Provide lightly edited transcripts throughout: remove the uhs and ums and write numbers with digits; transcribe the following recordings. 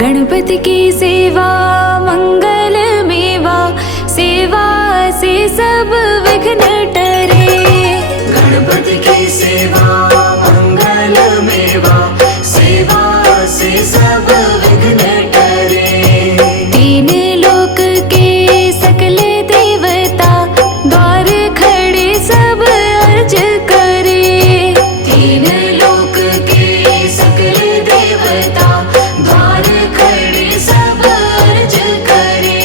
गणपति की सेवा मंगल मेवा, सेवा से सब विघ्न टरे। गणपति की सेवा मंगल मेवा, सेवा से सब विघ्न टरे। तीन लोक के सकल देवता, द्वार खड़े सब अर्ज करे। तीन लोक के सकल देवता, द्वार खड़े सब अर्ज करे।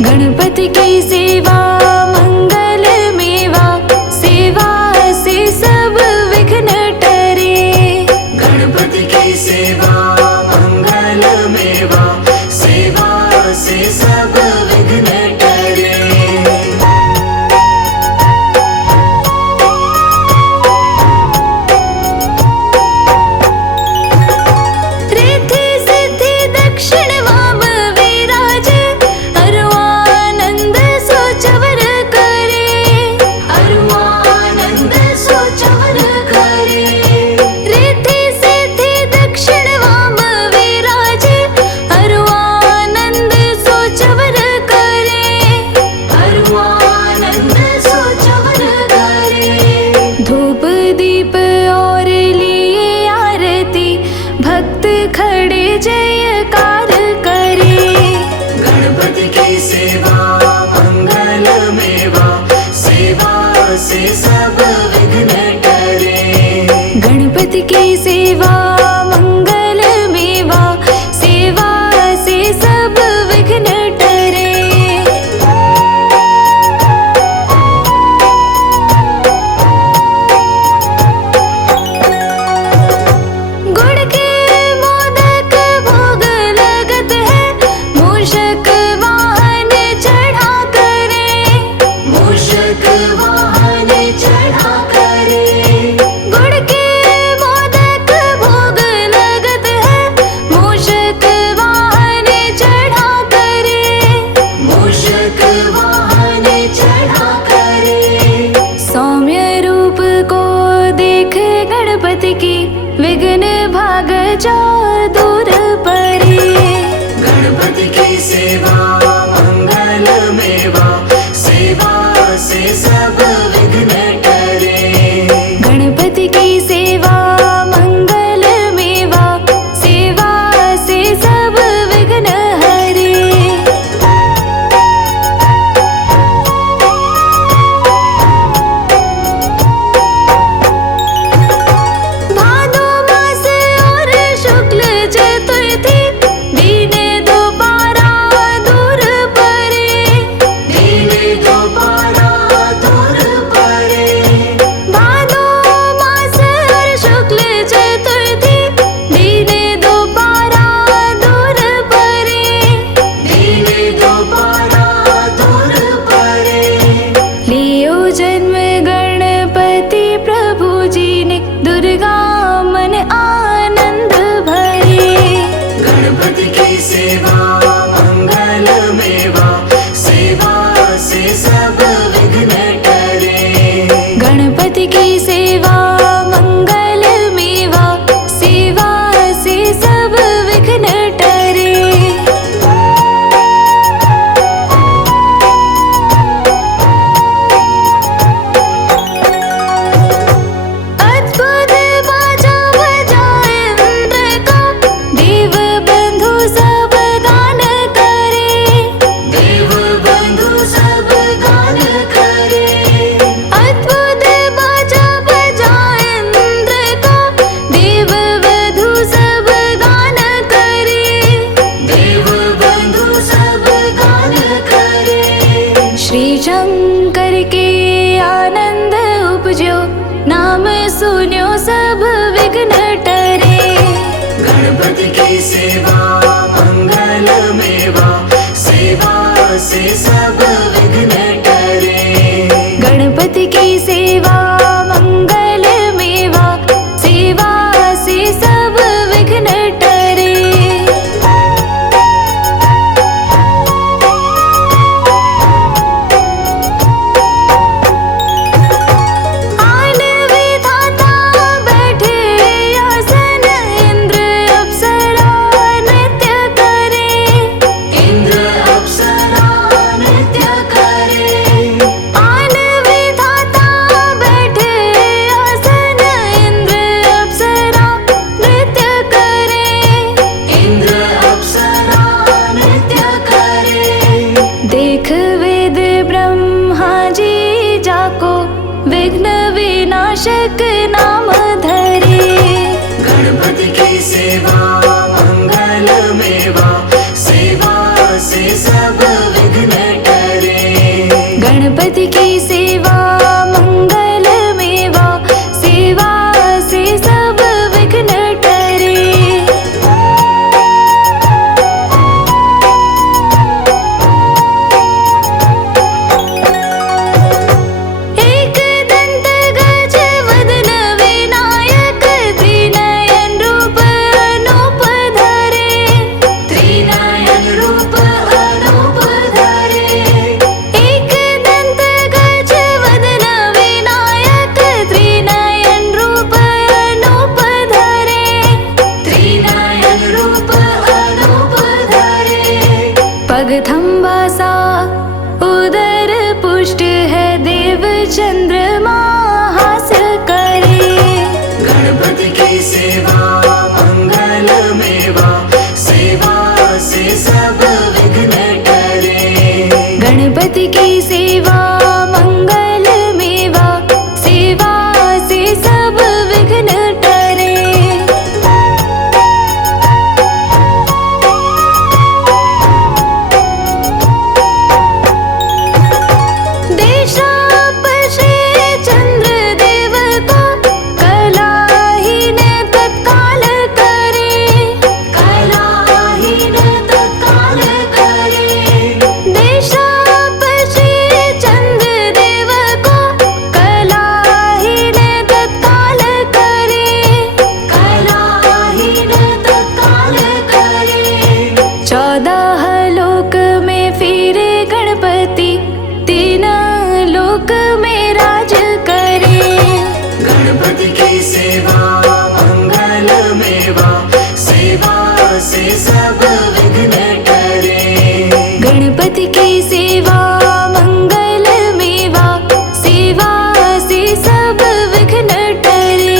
गणपति की सेवा मंगल मेवा, सेवा से सब विघ्न टरे। गणपति की सेवा मंगल मेवा, सेवा से सब विघ्न टरे। रिद्धि सिद्धि दक्षिण वाम विराज, अरुआनंद सोचवर करे। अरुआनंद सोचवर करे। रिद्धि सिद्धि दक्षिण वाम विराज, अरुआनंद सोचवर करे। अरुआनंद सोचवर करे। धूप दीप और लिए आरती, भक्त खड़े जयकार करे। गणपति की सेवा मंगल मेवा, सेवा से सब विघ्न टरे। गणपति की सेवा मंगल मेवा, सेवा से सब विघ्न टरे। गुड़ के मोदक भोग लगत है, मूषक वाहन चढ़ा करे। मूषक वाहन चढ़ा करे। गुड़ के मोदक भोग लगत है, मूषक वाहन चढ़ा करे। मूषक वाहन चढ़ा करे। सौम्य रूप को देख गणपति की, विघ्न भाग जाओ दूर परे। गणपति की सेवा मंगल मेवा, सेवा से सब विघ्न टरे। गणपति की सेवा मंगल मेवा, सेवा से सब विघ्न हरे। भादो मास और शुक्ल चतुर्थी, दीन दोबारा दूर परे। दीन दोबारा दूर परे। भादो मास और शुक्ल चतुर्थी, दीन दोबारा दूर परे। दीन दोबारा दूर परे। लियो जन्म गणपति प्रभु जी ने, दुर्गा मन आनंद भरे। गणपति की सेवा मंगल मेवा, सेवा से सब विघ्न टरे। गणपति की सेवा मंगल मेवा, सेवा से सब विघ्न टरे। अद्भुत बाजा बजाए इंद्र का, देव बंधु सब गान करे। देव बंधु सब गान करे। अद्भुत बाजा बजाए इंद्र का, देव बंधु सब गान करे। देव बंधु सब गान करे। श्री शंकर के आनंद उपजो, नाम सुन्यो सब विघ्न टरे। गणपति की सेवा मंगल मेवा, सेवा से सब विघ्न टरे। गणपति की सेवा मंगल मेवा, सेवा से सब विघ्न टरे। आन विधाता बैठे आसन, इंद्र अप्सरा नृत्य विनाशक नाम धरे। गणपति की सेवा मंगल मेवा, सेवा से सब विघ्न टरे। गणपति की सेवा मंगल मेवा, सेवा से सब विघ्न टरे। एक दंत गज वदन विनायक, त्रिनयन रूप अनूप धरे। त्रिनयन रूप अनूप धरे। एक दंत गज वदन विनायक, त्रिनयन रूप अनूप धरे। त्रिनयन रूप अनूप धरे। पग थंबा सा उदर पुष्ट है, देव चंद्रमा हास करे। गणपति की सेवा मंगल मेवा, सेवा से सब विघ्न टरे। गणपति की सेवा मंगल मेवा, सेवा से सब विघ्न टरे। देशापशे चंद्र देव को, कलाहीन तत्काल करे। कलाहीन तत्काल करे। देशापशे चंद्र देव को, कलाहीन तत्काल करे। कलाहीन तत्काल करे। 14 लोक में फिरे गणपति, 3 लोक में राज करे। गणपति की सेवा मंगल मेवा, सेवा से सब विघ्न टरे। गणपति की सेवा मंगल मेवा, सेवा से सब विघ्न टरे।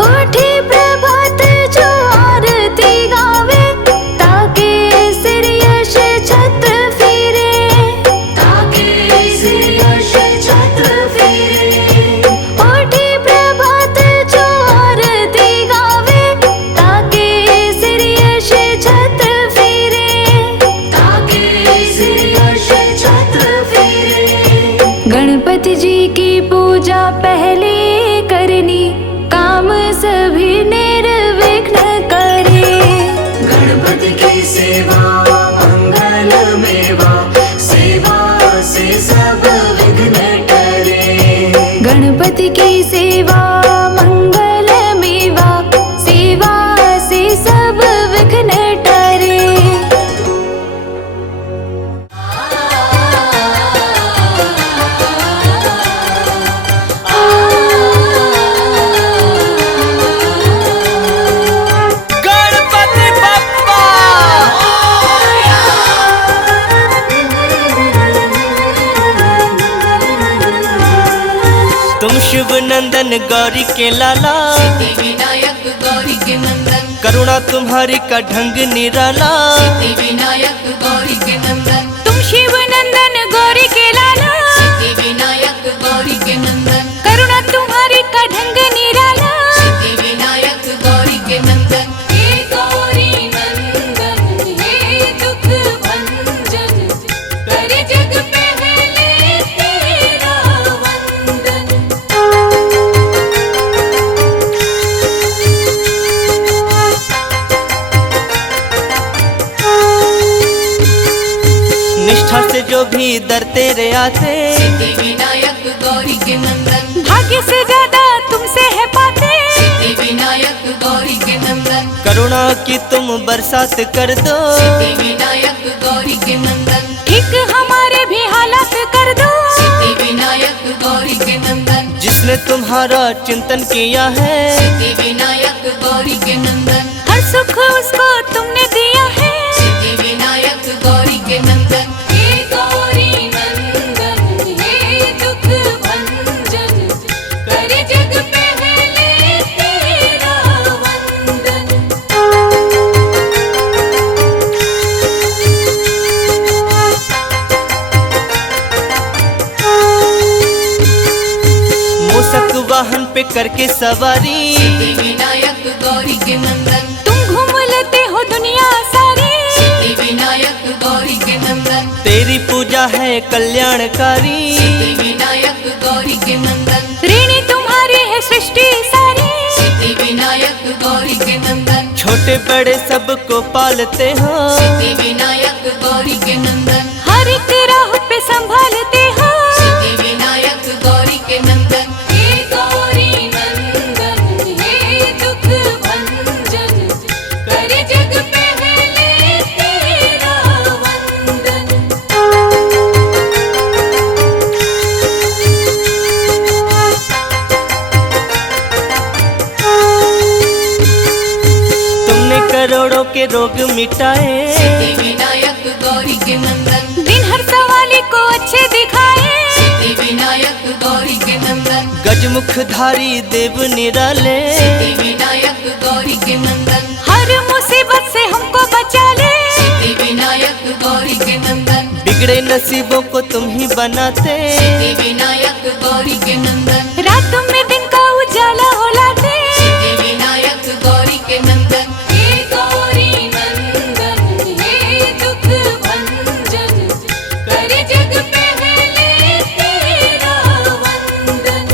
उठी प्रभात जो आरती गावे, ताके सिर यश छत्र फिरे। ताके सिर यश छत्र फिरे। उठी प्रभात जो आरती गावे, ताके सिर यश छत्र फिरे। ताके सिर यश छत्र फिरे। गणपति जी की पूजा पहले करनी, काम सभी निर्विघ्न करे। गणपति की सेवा मंगल मेवा, सेवा से सब विघ्न टरे। गणपति की सेवा मंगल मेवा, सेवा से सब विघ्न टरे। गणपति बप्पा तुम शिव नंदन गौरी के लाला, विनायक गौरी के नंदन। करुणा तुम्हारी का ढंग निराला। विनायक गौरी के नंदन। तुम शिव नंदन गौरी के लाला, विनायक गौरी के नंदन। करुणा तुम्हारी का ढंग निराला। विनायक गौरी के नंदन। हे गौरी नंदन, हे दुख भंजन, करे जग पहले तेरा वंदन। निष्ठा से जो भी दर तेरे आते, विनायक गौरी के नंदन। भाग्य से ज्यादा तुमसे है पाते। विनायक गौरी के नंदन। करुणा की तुम बरसात कर दो। विनायक गौरी के नंदन। ठीक हमारे भी हालात कर दो। विनायक गौरी के नंदन। जिसने तुम्हारा चिंतन किया है, विनायक गौरी के नंदन। हर सुख उसको तुमने दिया है। विनायक गौरी के नंदन। हे गौरी नंदन, हे दुख भंजन, करे जग पहले तेरा वंदन। करके सवारी। सिद्धि विनायक गौरी के नंदन, तुम घूम लेते हो दुनिया सारी। सिद्धि विनायक गौरी के नंदन, तेरी पूजा है कल्याणकारी। सिद्धि विनायक गौरी के नंदन, ऋणी तुम्हारी है सृष्टि सारी। सिद्धि विनायक गौरी के नंदन, छोटे बड़े सबको पालते हो। सिद्धि विनायक गौरी के नंदन, हर एक राह पे संभालते हो। सिद्धि विनायक गौरी के नंदन, हे गौरी नंदन, हे दुख भंजन, करे जग पहले तेरा वंदन। तुमने करोड़ों के रोग मिटाए। सिद्धि विनायक गौरी के नंदन, दिन हर सवाली को अच्छे दिखाए। सिद्धि विनायक गौरी के नंदन, गजमुखधारी देव निराले। सिद्धि विनायक गौरी के नंदन, हर मुसीबत से हमको बचा ले। सिद्धि विनायक गौरी के नंदन, बिगड़े नसीबों को तुम ही बनाते। सिद्धि विनायक गौरी के नंदन, रात में दिन का उजाला हो लाते। सिद्धि विनायक गौरी के नंदन, हे गौरी नंदन, हे दुख भंजन, करे जग पहले तेरा वंदन।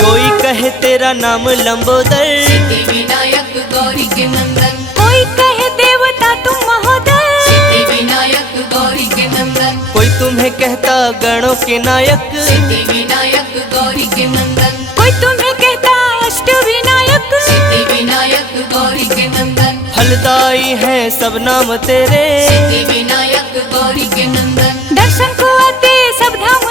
कोई कहे तेरा नाम लंबोदर। सिद्धि विनायक गौरी के नंदन, कोई कहे देवता तुम महोदय। सिद्धि विनायक गौरी के नंदन, कोई तुम्हें कहता गणों के नायक। सिद्धि विनायक गौरी के नंदन, कोई तुम्हें कहता अष्ट विनायक। सिद्धि विनायक गौरी के नंदन, फलदाई है सब नाम तेरे। सिद्धि विनायक गौरी के नंदन, दर्शन को आते सब धाम